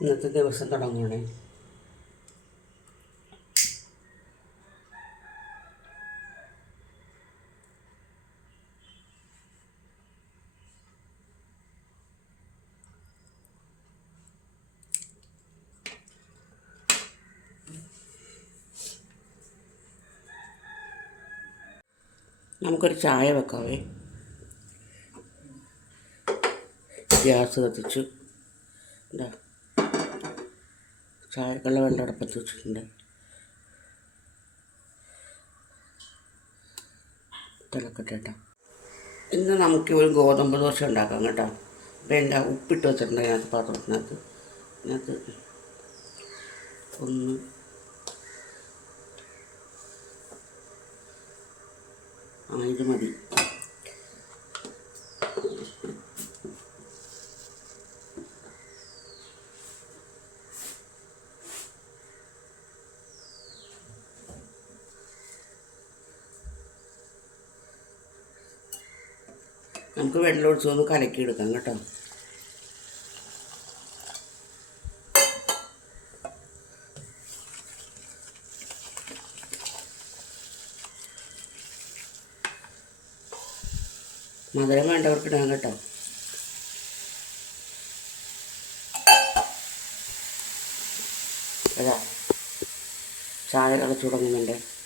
ഇന്നത്തെ ദിവസം തുടങ്ങണേ നമുക്കൊരു ചായ വെക്കാവേ. ഗ്യാസ് കത്തിച്ചു. എന്താ ചായക്കുള്ള വെള്ളം അടുപ്പത്ത് വെച്ചിട്ടുണ്ട്. തിളക്കട്ടെ കേട്ടോ. ഇന്ന് നമുക്ക് ഒരു ഗോതമ്പ് ദോശ ഉണ്ടാക്കാം കേട്ടോ. എന്റെ ഉപ്പിട്ട് വെച്ചിട്ടുണ്ട് അതിനകത്ത് പാത്രത്തിനകത്ത്. അതിനകത്ത് ഒന്ന് ആ ഇത് മതി. നമുക്ക് വെള്ളം കലക്കി എടുക്കാം കേട്ടോ. മധുരം വേണ്ടവർക്ക് ഇടാം കേട്ടോ. ചായ കളച്ചു തുടങ്ങുന്നുണ്ട്.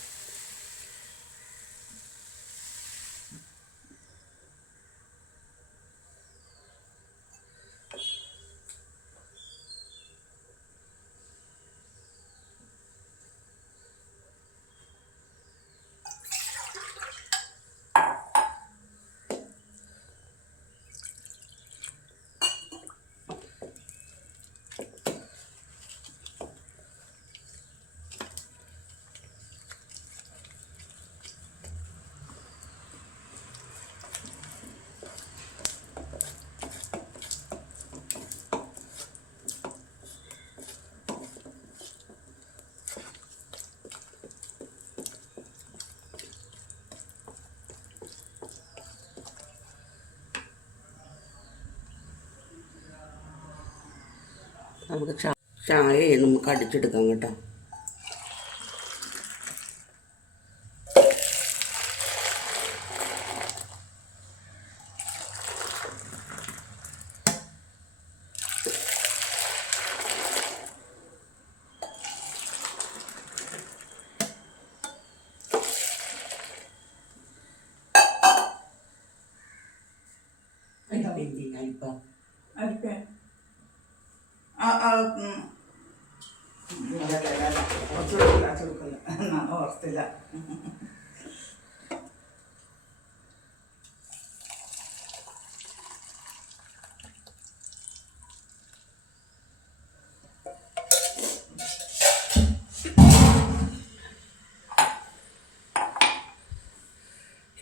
നമുക്ക് ചായ നമുക്ക് അടിച്ചെടുക്കാം കേട്ടോ അരിപ്പ അരിപ്പ ആ ആ ഉം. അല്ല, അല്ല, അല്ല. ഓർത്തില്ല.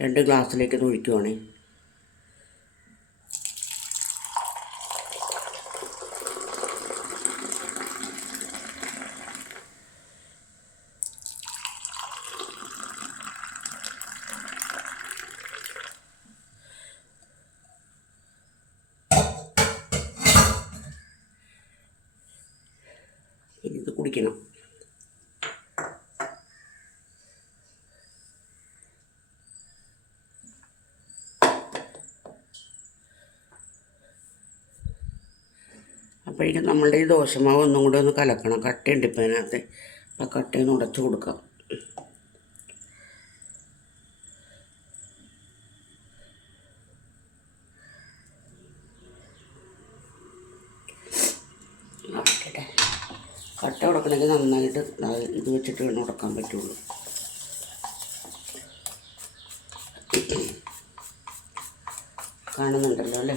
രണ്ട് ഗ്ലാസ്സിലേക്ക് ഒഴിക്കുവാണേ. കുടിക്കണം അപ്പോഴേക്കും നമ്മളുടെ ഈ ദോശമാവ് ഒന്നും കൂടെ ഒന്ന് കലക്കണം. കട്ടയുണ്ട് ഇപ്പം അതിനകത്ത് ആ കട്ടയൊന്ന് ഉടച്ചു കൊടുക്കാം. കട്ട ഉടക്കണമെങ്കിൽ നന്നായിട്ട് ഇത് വെച്ചിട്ട് വേണം ഉടക്കാൻ പറ്റുള്ളൂ. കാണുന്നുണ്ടല്ലോ അല്ലേ?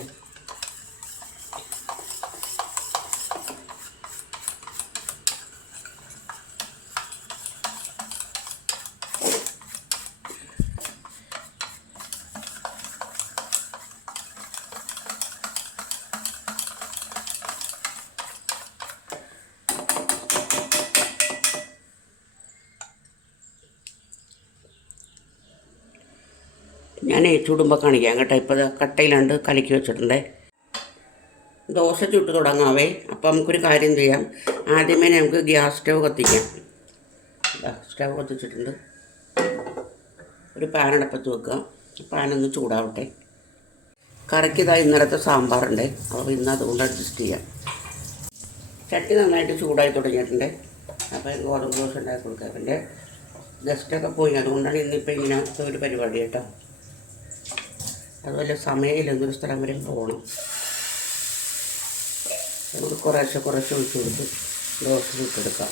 ഞാൻ ചുടുമ്പോൾ കാണിക്കാം. കേട്ടോ ഇപ്പോൾ കട്ടയിലുണ്ട് കലക്കി വെച്ചിട്ടുണ്ട്. ദോശ ചുട്ട് തുടങ്ങാവേ. അപ്പം നമുക്കൊരു കാര്യം ചെയ്യാം. ആദ്യമേ നമുക്ക് ഗ്യാസ് സ്റ്റവ് കത്തിക്കാം. സ്റ്റവ് കത്തിച്ചിട്ടുണ്ട്. ഒരു പാനടപ്പത്ത് വെക്കുക. പാനൊന്ന് ചൂടാവട്ടെ. കറിക്ക് ഇതാ ഇന്നലത്തെ സാമ്പാറുണ്ട്. അപ്പോൾ ഇന്ന് അതുകൊണ്ട് അഡ്ജസ്റ്റ് ചെയ്യാം. ചട്ടി നന്നായിട്ട് ചൂടായി തുടങ്ങിയിട്ടുണ്ട്. അപ്പോൾ ഗോതമ്പ് ദോശ ഉണ്ടാക്കി കൊടുക്കാം. എന്റെ ഗസ്റ്റൊക്കെ പോയി. അതുകൊണ്ടാണ് ഇന്നിപ്പോൾ ഇങ്ങനത്തെ ഒരു പരിപാടി കേട്ടോ. അതുപോലെ സമയമില്ല ഒരു സ്ഥലം വരെ പോകണം നമുക്ക് കുറേശ്ശെ കുറേശ്ശെ ഒഴിച്ചു കൊടുത്ത് ദോശ ചുട്ടെടുക്കാം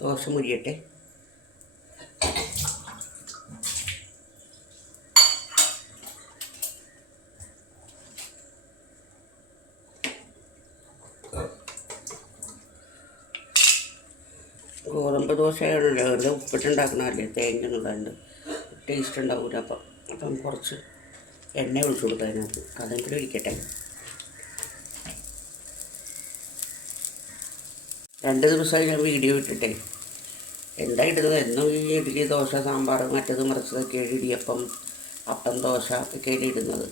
ദോശ മുരിയട്ടെ. ഗോതമ്പ് ദോശയുള്ള ഉപ്പിട്ടുണ്ടാക്കണമല്ലേ തേങ്ങ എന്നുള്ളതുണ്ട് ടേസ്റ്റ് ഉണ്ടാവില്ല അപ്പം. അപ്പം കുറച്ച് എണ്ണ ഒഴിച്ചു കൊടുക്കുക അതിനകത്ത്. അതെങ്കിലും ഇരിക്കട്ടെ രണ്ട് ദിവസമായി ഞാൻ വീഡിയോ ഇട്ടിട്ടെ. എന്താ ഇടുന്നത് എന്നും ഈ ഇഡ്ഡലി ദോശ സാമ്പാർ മറ്റത് മറിച്ചതൊക്കെയാണ് ഇടിയപ്പം അപ്പം ദോശ ഒക്കെയാണ് ഇടുന്നത്.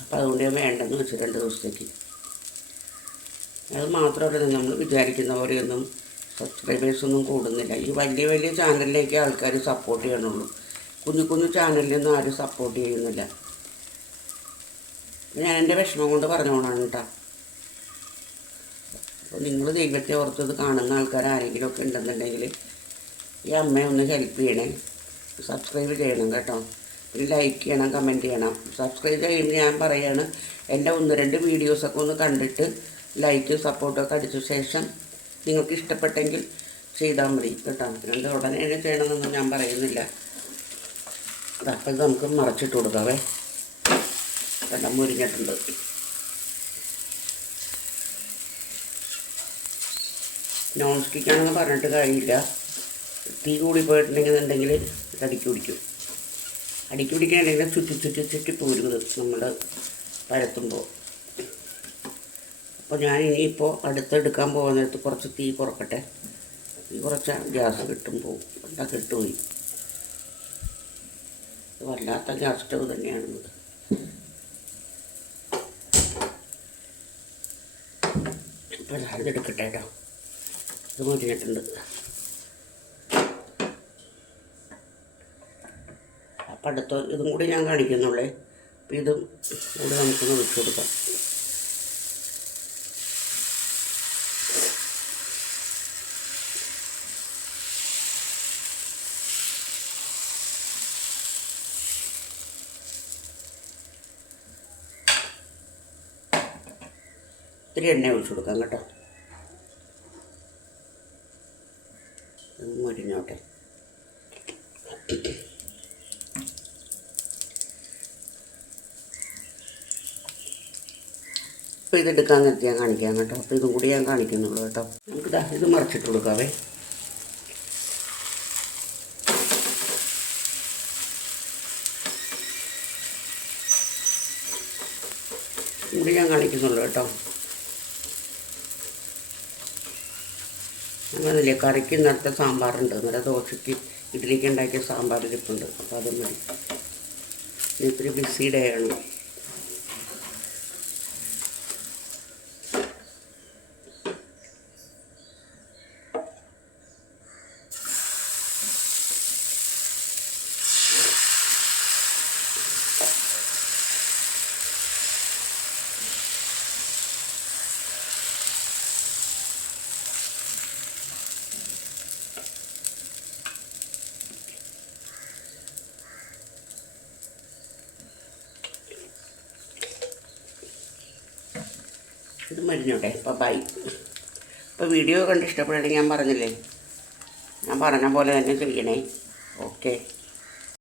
അപ്പം അതുകൊണ്ട് ഞാൻ വേണ്ടെന്ന് വെച്ചു രണ്ട് ദിവസത്തേക്ക്. അത് മാത്രമല്ല നമ്മൾ വിചാരിക്കുന്ന പോലെയൊന്നും സബ്സ്ക്രൈബേഴ്സൊന്നും കൂടുന്നില്ല. ഈ വലിയ വലിയ ചാനലിലേക്ക് ആൾക്കാർ സപ്പോർട്ട് ചെയ്യണുള്ളൂ. കുഞ്ഞു കുഞ്ഞു ചാനലിലൊന്നും ആരും സപ്പോർട്ട് ചെയ്യുന്നില്ല. ഞാൻ എന്റെ വിഷമം കൊണ്ട് പറഞ്ഞോളാണ് കേട്ടോ. അപ്പോൾ നിങ്ങൾ ദൈവത്തെ ഓർത്തത് കാണുന്ന ആൾക്കാർ ആരെങ്കിലും ഒക്കെ ഉണ്ടെന്നുണ്ടെങ്കിൽ ഈ അമ്മയെ ഒന്ന് ഹെൽപ്പ് ചെയ്യണേ. സബ്സ്ക്രൈബ് ചെയ്യണം കേട്ടോ. പിന്നെ ലൈക്ക് ചെയ്യണം കമന്റ് ചെയ്യണം. സബ്സ്ക്രൈബ് ചെയ്യുമ്പോൾ ഞാൻ പറയാണ് എന്റെ ഒന്ന് രണ്ട് വീഡിയോസൊക്കെ ഒന്ന് കണ്ടിട്ട് ലൈക്ക് സപ്പോർട്ടൊക്കെ അടിച്ച ശേഷം നിങ്ങൾക്ക് ഇഷ്ടപ്പെട്ടെങ്കിൽ ചെയ്താൽ മതി കേട്ടോ. രണ്ട് ഉടനെ ചെയ്യണമെന്നൊന്നും ഞാൻ പറയുന്നില്ല. അപ്പം ഇത് നമുക്ക് മറച്ചിട്ട് കൊടുക്കാവേ. വെള്ളം മുരിഞ്ഞിട്ടുണ്ട് നോൺ സ്റ്റിക്കാണെന്ന് പറഞ്ഞിട്ട് കാര്യമില്ല. തീ കൂടി പോയിട്ടുണ്ടെങ്കിൽ എന്നുണ്ടെങ്കിൽ അടിക്ക് പിടിക്കും. അടിക്കി പിടിക്കാനുണ്ടെങ്കിൽ ചുറ്റി ചുറ്റി ചുറ്റി പോരുന്നത് നമ്മൾ പരത്തുമ്പോൾ. അപ്പോൾ ഞാൻ ഇനിയിപ്പോൾ അടുത്തെടുക്കാൻ പോകുന്ന നേരത്ത് കുറച്ച് തീ കുറക്കട്ടെ. തീ കുറച്ച ഗ്യാസ് കിട്ടും പോകും എന്താ കിട്ടുപോയി വല്ലാത്ത ഗ്യാസ് സ്റ്റവ് തന്നെയാണിത് ഇപ്പോൾ അതെടുക്കട്ടെ കേട്ടോ. ഇത് മുരിഞ്ഞിട്ടുണ്ട് അപ്പം അടുത്ത ഇതും കൂടി ഞാൻ കാണിക്കുന്നുള്ളേ. അപ്പം ഇതും കൂടി നമുക്കൊന്ന് വെച്ചു കൊടുക്കാം. ഇത്തിരി എണ്ണ ഒഴിച്ചു കൊടുക്കാം കേട്ടോ. മുരിഞ്ഞോട്ടെ അപ്പോൾ ഇതെടുക്കാൻ നിർത്തി ഞാൻ കാണിക്കാം കേട്ടോ. അപ്പോൾ ഇതും കൂടി ഞാൻ കാണിക്കുന്നുള്ളൂ കേട്ടോ. നമുക്ക് ഇത് മറിച്ചിട്ട് കൊടുക്കാവേ. കൂടി ഞാൻ കാണിക്കുന്നുള്ളൂ കേട്ടോ. അങ്ങനല്ലേ കറിക്ക് ഇന്നലത്തെ സാമ്പാറുണ്ട്. ഇന്നലെ ദോശയ്ക്ക് ഇഡ്ഡലിക്ക് ഉണ്ടാക്കിയ സാമ്പാർ ഇരിപ്പുണ്ട്. അപ്പോൾ അത് മതി. ഇത്തിരി ബിസി ഡേ ആണ്. മരിഞ്ഞോട്ടെ അപ്പോൾ ബൈ ഇപ്പോൾ വീഡിയോ കണ്ട് ഇഷ്ടപ്പെടുകയാണെങ്കിൽ ഞാൻ പറഞ്ഞില്ലേ? ഞാൻ പറഞ്ഞ പോലെ തന്നെ ചെയ്യണേ. ഓക്കെ